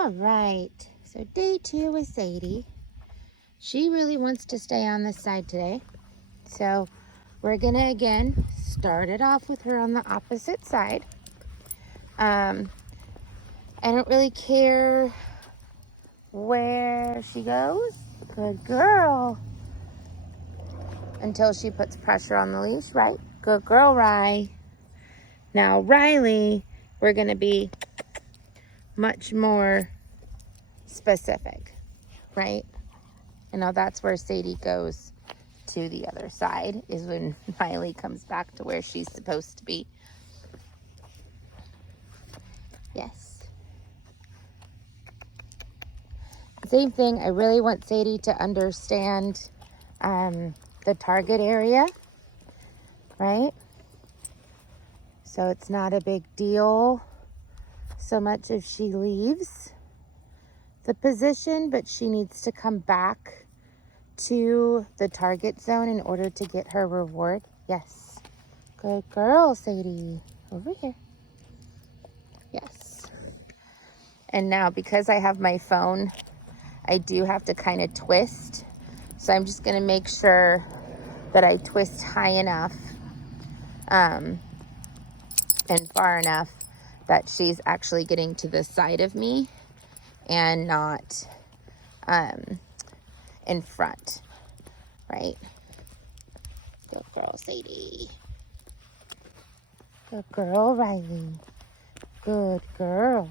All right, so day 2 with Sadie. She really wants to stay on this side today. So we're gonna again start it off with her on the opposite side. I don't really care where she goes. Good girl. Until she puts pressure on the leash, right? Good girl, Rye. Now Riley, we're gonna be much more specific, right? And now that's where Sadie goes to the other side, is when Riley comes back to where she's supposed to be. Yes. Same thing, I really want Sadie to understand the target area, right? So it's not a big deal so much if she leaves the position, but she needs to come back to the target zone in order to get her reward. Yes. Good girl, Sadie. Over here. Yes. And now, because I have my phone, I do have to kind of twist. So I'm just going to make sure that I twist high enough and far enough that she's actually getting to the side of me and not in front, right? Good girl, Sadie. Good girl, Riley. Good girl.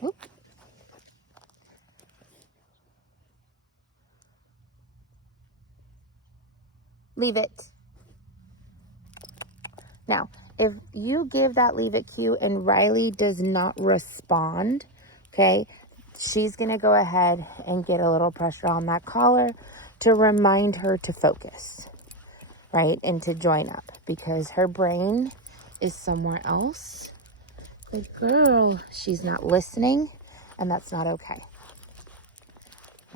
Whoop. Leave it. Now, if you give that leave it cue and Riley does not respond, okay, she's going to go ahead and get a little pressure on that collar to remind her to focus, right, and to join up, because her brain is somewhere else. Good girl. She's not listening, and that's not okay.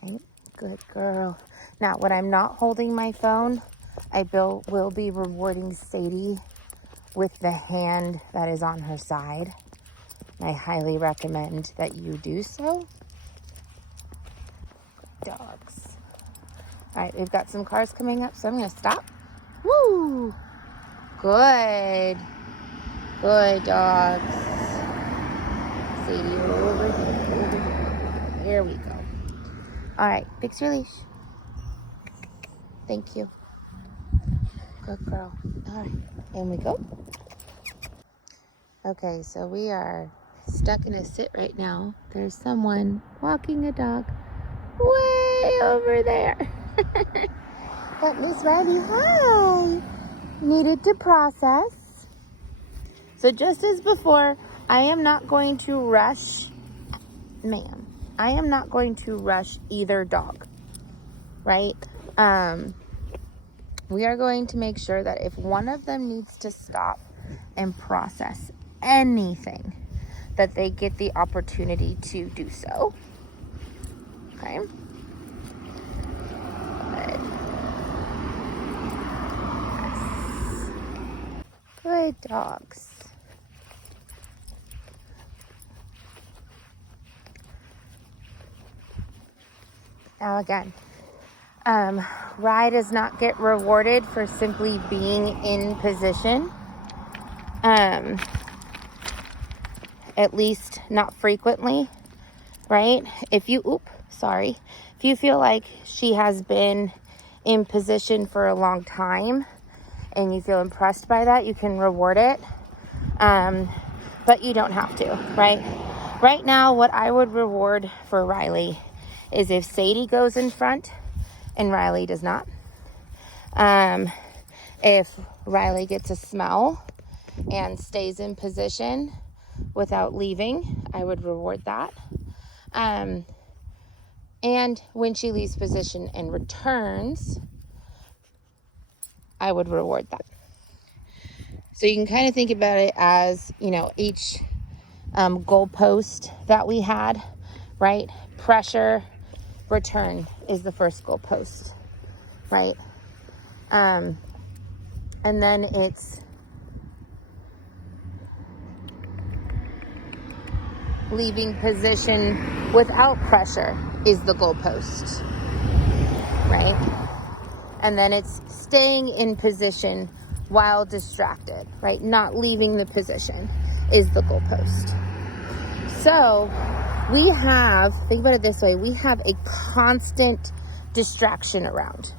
Right? Good girl. Now, when I'm not holding my phone, I will be rewarding Sadie with the hand that is on her side. I highly recommend that you do so. Good dogs. All right, we've got some cars coming up, so I'm going to stop. Woo! Good. Good dogs. Sadie, over here, over here. There we go. All right, fix your leash. Thank you. Good girl. All right, and we go. Okay, so we are stuck in a sit right now. There's someone walking a dog way over there. That Miss Riley, hi. Needed to process. So just as before, I am not going to rush, ma'am. I am not going to rush either dog, right? We are going to make sure that if one of them needs to stop and process anything, that they get the opportunity to do so. Okay. Good. Yes. Good dogs. Now again, Rye does not get rewarded for simply being in position. At least not frequently, right? If you feel like she has been in position for a long time and you feel impressed by that, you can reward it. But you don't have to, right? Right now, what I would reward for Riley is if Sadie goes in front and Riley does not. If Riley gets a smell and stays in position without leaving, I would reward that. And when she leaves position and returns, I would reward that. So you can kind of think about it as, each goalpost that we had, right? Pressure, return is the first goalpost, right? And then it's leaving position without pressure is the goalpost, right? And then it's staying in position while distracted, right? Not leaving the position is the goalpost. So we have, think about it this way, we have a constant distraction around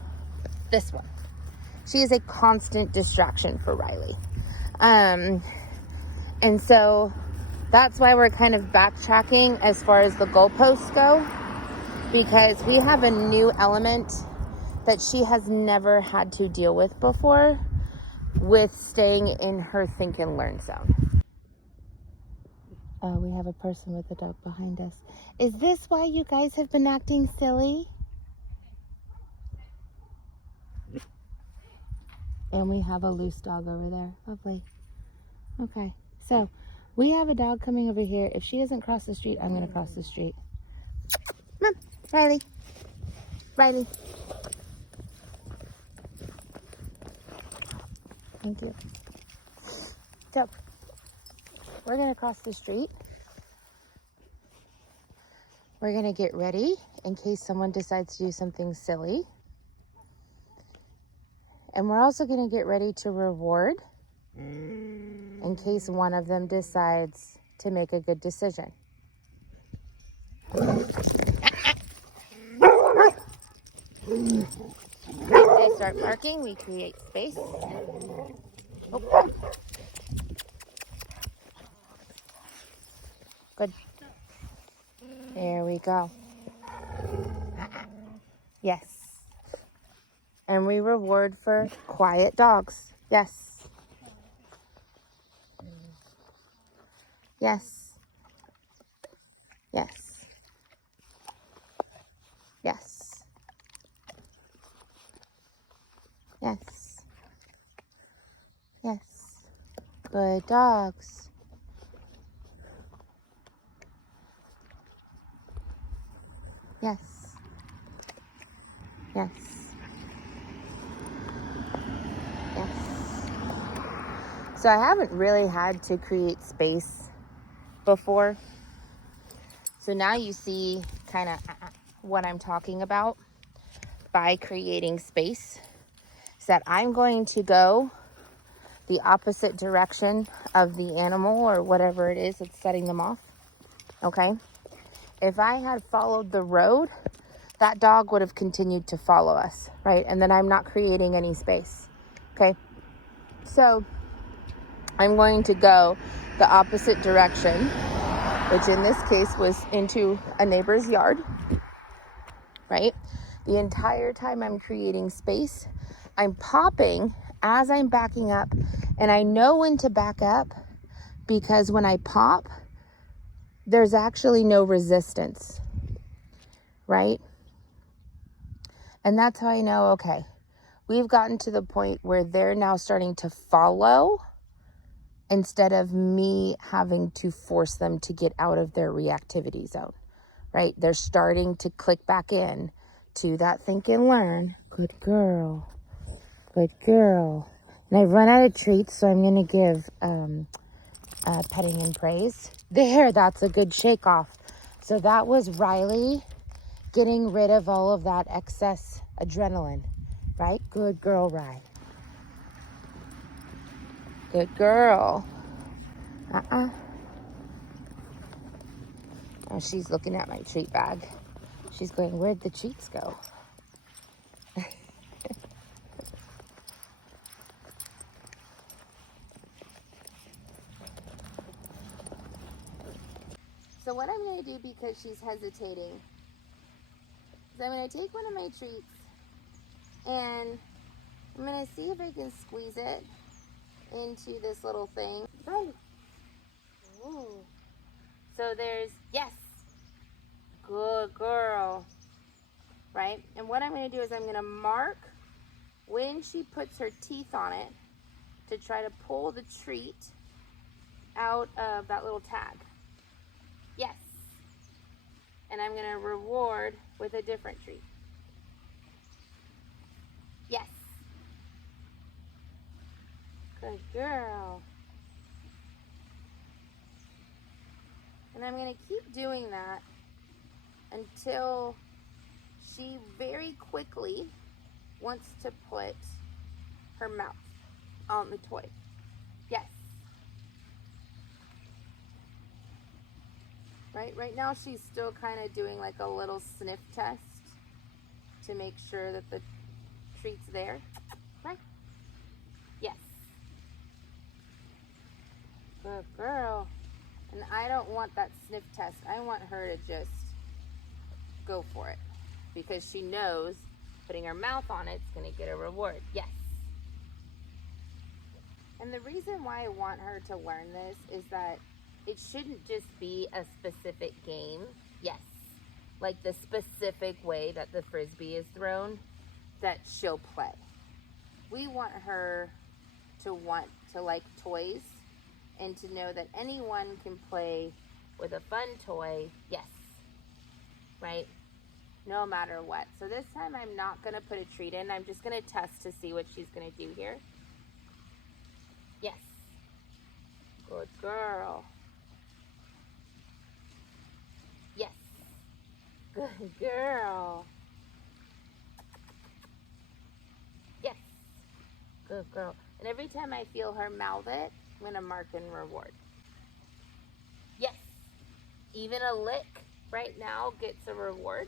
this one. She is a constant distraction for Riley. And so that's why we're kind of backtracking as far as the goalposts go, because we have a new element that she has never had to deal with before, with staying in her think and learn zone. We have a person with a dog behind us. Is this why you guys have been acting silly? And we have a loose dog over there. Lovely. Okay, so we have a dog coming over here. If she doesn't cross the street, I'm going to cross the street. Come on, Riley. Riley. Thank you. So, we're going to cross the street. We're going to get ready in case someone decides to do something silly. And we're also going to get ready to reward in case one of them decides to make a good decision. If they start barking, we create space. Oh. Good. There we go. Yes. And we reward for quiet dogs. Yes. Yes. Yes. Yes. Yes. Yes. Good dogs. Yes. Yes. Yes. So I haven't really had to create space before. So now you see kind of what I'm talking about by creating space. Is that I'm going to go the opposite direction of the animal or whatever it is that's setting them off. Okay? If I had followed the road, that dog would have continued to follow us, right? And then I'm not creating any space. Okay? So I'm going to go the opposite direction, which in this case was into a neighbor's yard, right? The entire time I'm creating space, I'm popping as I'm backing up, and I know when to back up because when I pop, there's actually no resistance, right? And that's how I know, okay, we've gotten to the point where they're now starting to follow instead of me having to force them to get out of their reactivity zone, right? They're starting to click back in to that think and learn. Good girl. Good girl. And I've run out of treats, so I'm going to give petting and praise. There, that's a good shake off. So that was Riley getting rid of all of that excess adrenaline, right? Good girl, Riley. Good girl. Oh, she's looking at my treat bag. She's going, where'd the treats go? So what I'm going to do, because she's hesitating, is I'm going to take one of my treats and I'm going to see if I can squeeze it into this little thing. Right. Ooh. So there's, yes, good girl, right? And what I'm going to do is I'm going to mark when she puts her teeth on it to try to pull the treat out of that little tag. Yes. And I'm going to reward with a different treat. Yes. Good girl. And I'm going to keep doing that until she very quickly wants to put her mouth on the toy. Yes. Right now she's still kind of doing like a little sniff test to make sure that the treat's there. Right? Yes. Good girl. And I don't want that sniff test. I want her to just go for it because she knows putting her mouth on it's going to get a reward. Yes. And the reason why I want her to learn this is that it shouldn't just be a specific game. Yes. Like the specific way that the Frisbee is thrown that she'll play. We want her to want to like toys and to know that anyone can play with a fun toy. Yes. Right? No matter what. So this time I'm not going to put a treat in. I'm just going to test to see what she's going to do here. Yes. Good girl. Yes. Good girl. Yes. Good girl. And every time I feel her mouth it, I'm going to mark and reward. Yes. Even a lick right now gets a reward.